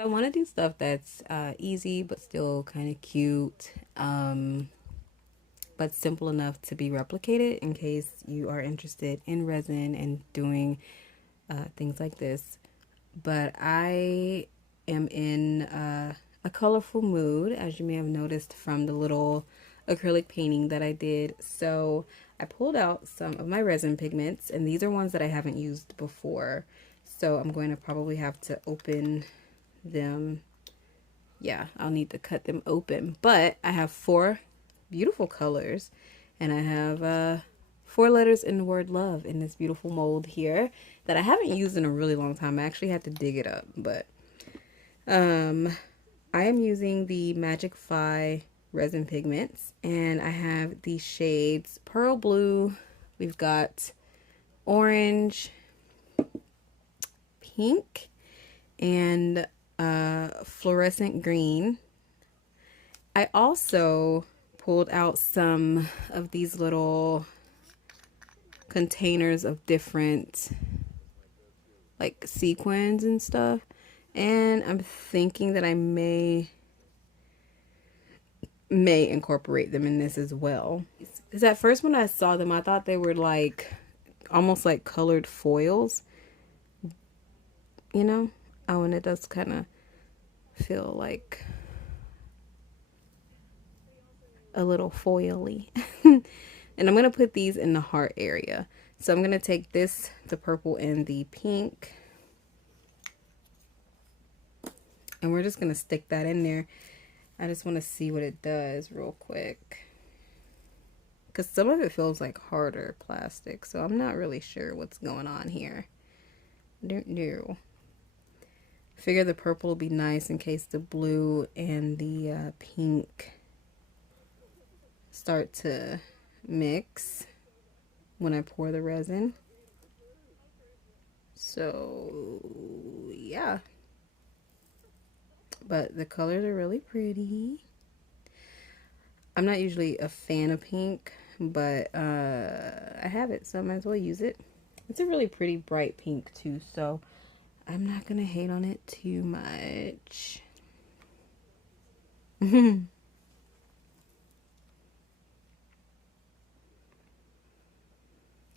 I want to do stuff that's easy but still kind of cute, but simple enough to be replicated in case you are interested in resin and doing things like this. But I am in a colorful mood, as you may have noticed from the little acrylic painting that I did. So I pulled out some of my resin pigments, and these are ones that I haven't used before. So I'm going to probably have to open them. Yeah, I'll need to cut them open. But I have 4 beautiful colors, and I have 4 letters in the word love in this beautiful mold here that I haven't used in a really long time. I actually had to dig it up, but I am using the Magicfly resin pigments, and I have the shades Pearl Blue, we've got orange, pink, and fluorescent green. I also pulled out some of these little containers of different like sequins and stuff, and I'm thinking that I may incorporate them in this as well. Because at first when I saw them, I thought they were like almost like colored foils, you know? Oh, and it does kind of feel like a little foily. And I'm going to put these in the heart area. So I'm going to take this, the purple and the pink, and we're just going to stick that in there. I just want to see what it does real quick, because some of it feels like harder plastic, so I'm not really sure what's going on here. No. Figure the purple will be nice in case the blue and the pink start to mix when I pour the resin. So yeah, but the colors are really pretty. I'm not usually a fan of pink, but I have it, so I might as well use it. It's a really pretty bright pink too, so I'm not gonna hate on it too much. And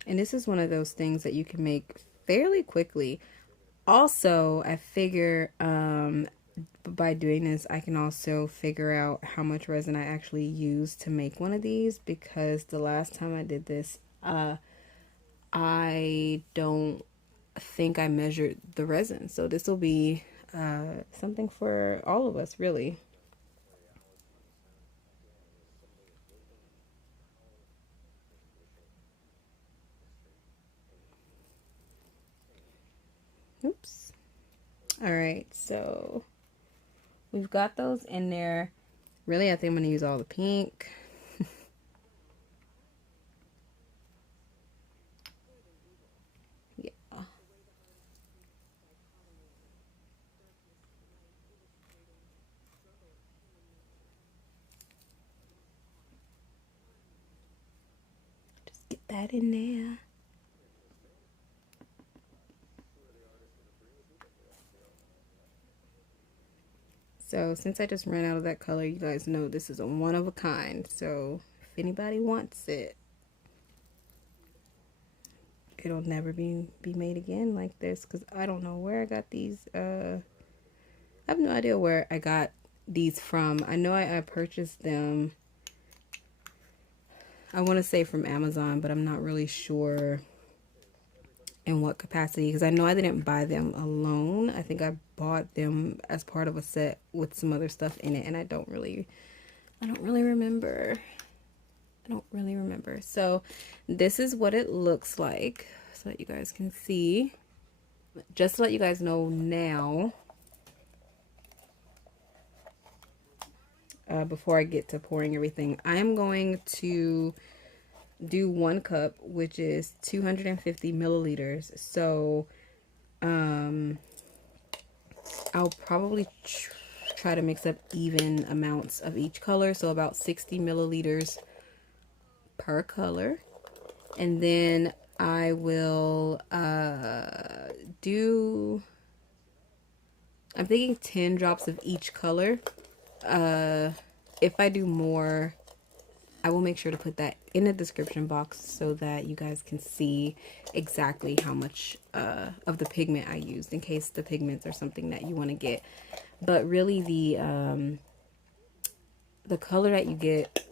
this is one of those things that you can make fairly quickly. Also, I figure by doing this, I can also figure out how much resin I actually use to make one of these, because the last time I did this, I don't think I measured the resin. So this will be something for all of us, really. Oops. All right, so we've got those in there. Really, I think I'm going to use all the pink. Yeah. Just get that in there. So since I just ran out of that color, you guys know this is a one of a kind. So if anybody wants it, it'll never be made again like this, because I don't know where I got these. I have no idea where I got these from. I know I purchased them, I want to say from Amazon, but I'm not really sure in what capacity, because I know I didn't buy them alone. I think I bought them as part of a set with some other stuff in it, and I don't really remember. I don't really remember. So this is what it looks like, so that you guys can see. Just to let you guys know now, before I get to pouring everything, I am going to do 1 cup, which is 250 milliliters. So I'll probably try to mix up even amounts of each color, so about 60 milliliters per color. And then I will do I'm thinking 10 drops of each color. If I do more, I will make sure to put that in the description box so that you guys can see exactly how much of the pigment I used, in case the pigments are something that you want to get. But really the color that you get,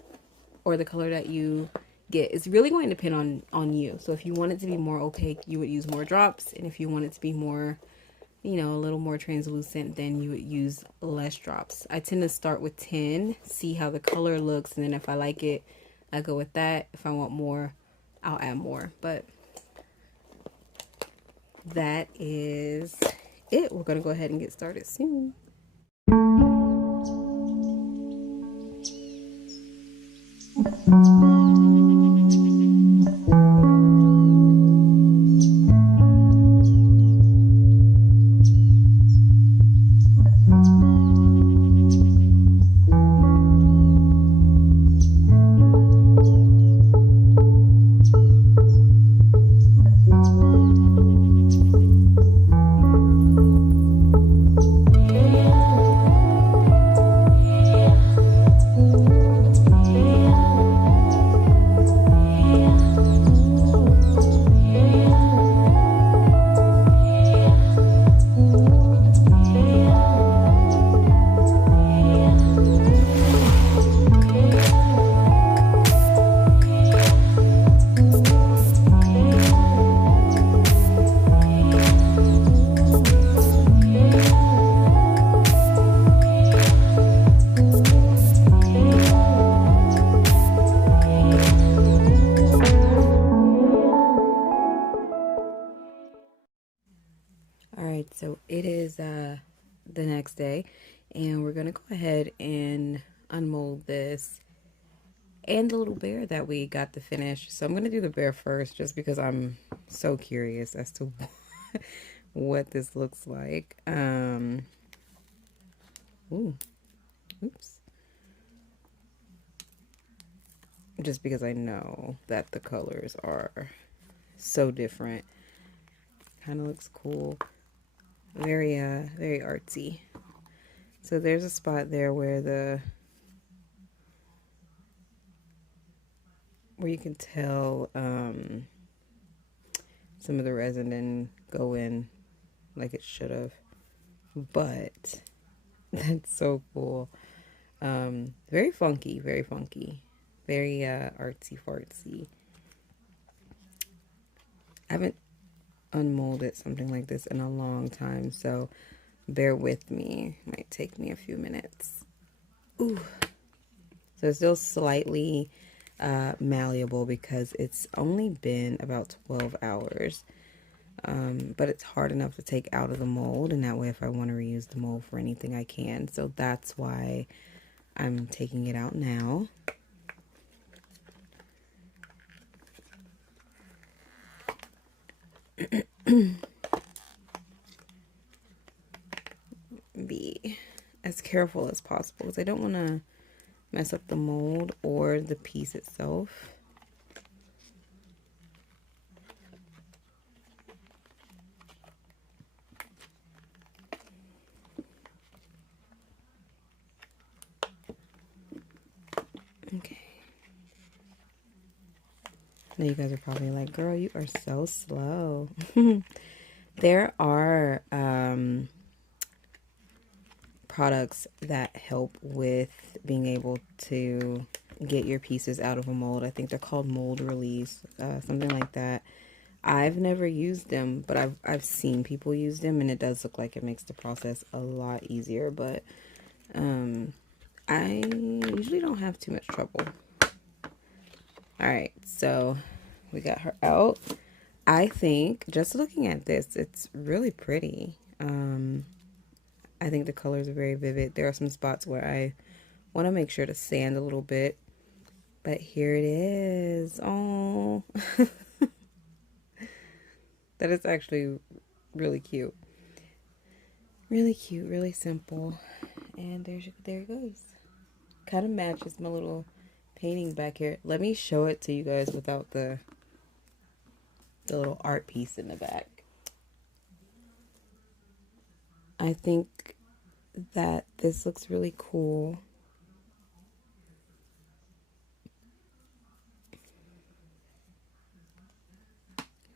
or the color that you get, is really going to depend on you. So if you want it to be more opaque, you would use more drops, and if you want it to be more, you know, a little more translucent, then you would use less drops. I tend to start with 10, see how the color looks, and then if I like it, I go with that. If I want more, I'll add more. But that is it. We're gonna go ahead and get started soon. All right, so it is the next day, and we're gonna go ahead and unmold this and the little bear that we got to finish. So I'm gonna do the bear first, just because I'm so curious as to what this looks like. Ooh, oops. Just because I know that the colors are so different. Kind of looks cool. Very very artsy. So there's a spot there where you can tell some of the resin didn't go in like it should have, but that's so cool. Very funky, very artsy fartsy. I haven't unmolded something like this in a long time, so bear with me. It might take me a few minutes. Ooh. So it's still slightly malleable because it's only been about 12 hours. But it's hard enough to take out of the mold, and that way if I want to reuse the mold for anything, I can. So that's why I'm taking it out now. Be as careful as possible because I don't want to mess up the mold or the piece itself. Okay. Now you guys are probably like, girl, you are so slow. There are products that help with being able to get your pieces out of a mold. I think they're called mold release, something like that. I've never used them, but I've seen people use them, and it does look like it makes the process a lot easier. But I usually don't have too much trouble. All right, so we got her out. I think just looking at this, it's really pretty. I think the colors are very vivid. There are some spots where I want to make sure to sand a little bit, but here it is. Oh, that is actually really cute. Really cute, really simple. And there it goes. Kind of matches my little painting back here. Let me show it to you guys without the little art piece in the back. I think that this looks really cool.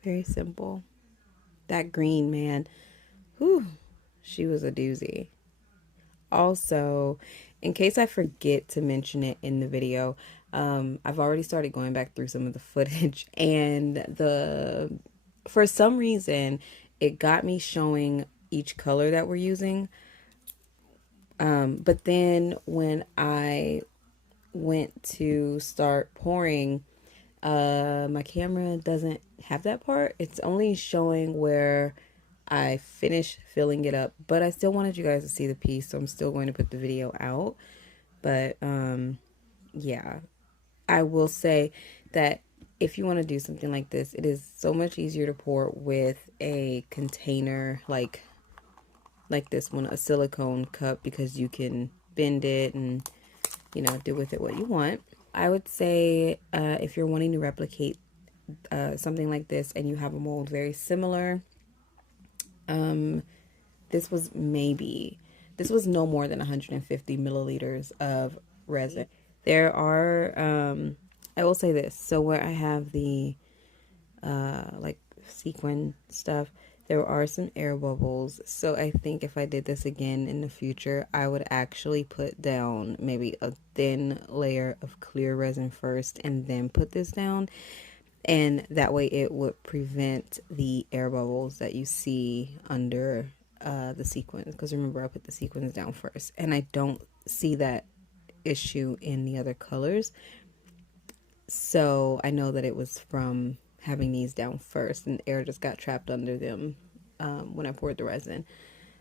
Very simple. That green, man. Whew, she was a doozy. Also, in case I forget to mention it in the video, I've already started going back through some of the footage, and for some reason it got me showing each color that we're using. But then when I went to start pouring, my camera doesn't have that part. It's only showing where I finished filling it up, but I still wanted you guys to see the piece, so I'm still going to put the video out. But yeah, I will say that if you want to do something like this, it is so much easier to pour with a container like this one, a silicone cup, because you can bend it and, you know, do with it what you want. I would say if you're wanting to replicate something like this and you have a mold very similar, this was no more than 150 milliliters of resin. There are, I will say this, so where I have the like sequin stuff, there are some air bubbles. So I think if I did this again in the future, I would actually put down maybe a thin layer of clear resin first and then put this down. And that way it would prevent the air bubbles that you see under the sequins. Because remember, I put the sequins down first. And I don't see that issue in the other colors. So I know that it was from having these down first and air just got trapped under them when I poured the resin.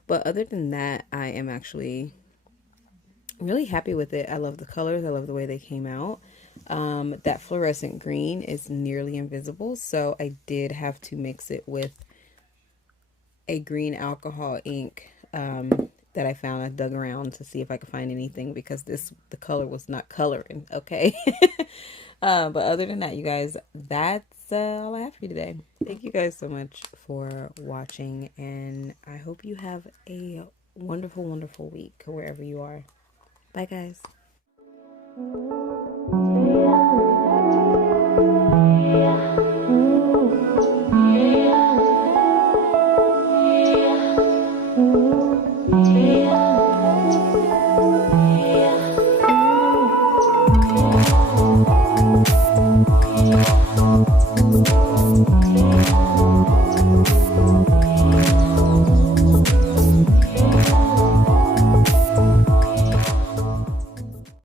But other than that, I am actually really happy with it. I love the colors. I love the way they came out. That fluorescent green is nearly invisible, so I did have to mix it with a green alcohol ink that I found. I dug around to see if I could find anything because the color was not coloring, okay? But other than that, you guys, that's all I have for you today. Thank you guys so much for watching, and I hope you have a wonderful, wonderful week wherever you are. Bye, guys.